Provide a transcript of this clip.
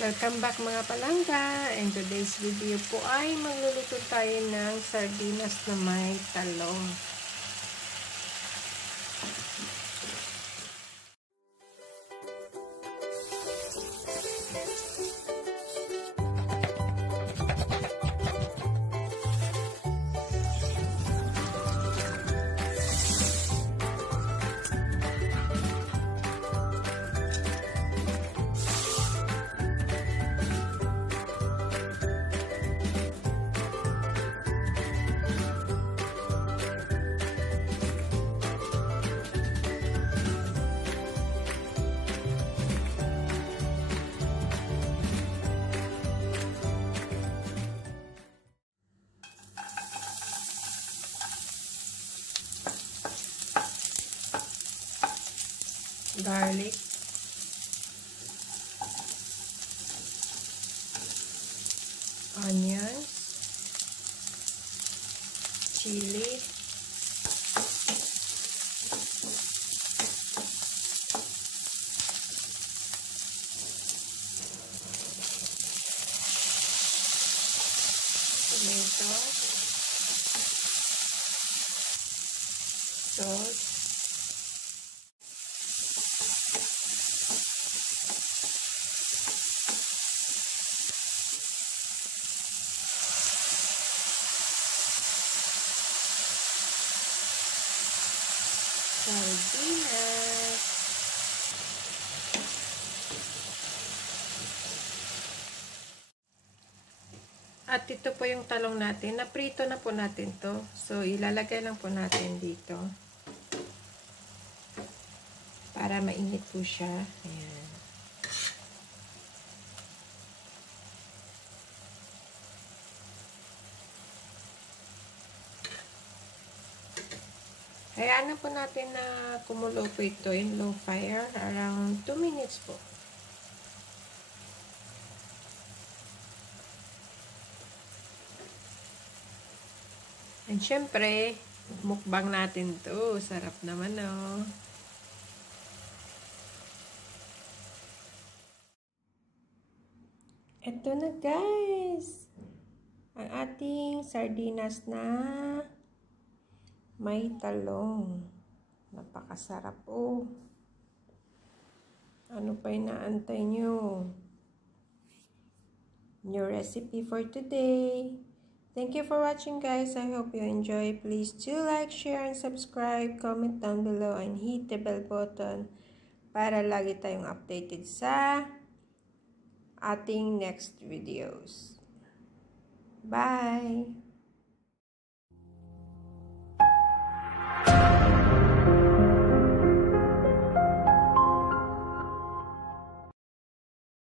Welcome back mga palangga. In today's video po ay magluluto tayo ng sardinas na may talong. Garlic, onions, chili, tomato, salt, sardinas, at ito po yung talong natin. Naprito na po natin to. So, ilalagay lang po natin dito para mainit po siya. Ayan. Hayaan na po natin na kumulo po ito in low fire. Around 2 minutes po. And syempre, mukbang natin to. Sarap naman, oh. Ito na, guys. Ang ating sardinas na may talong. Napakasarap, oh. Ano pa inaantay nyo? New recipe for today. Thank you for watching, guys. I hope you enjoy. Please do like, share, and subscribe. Comment down below and hit the bell button para lagi tayong updated sa ating next videos. Bye!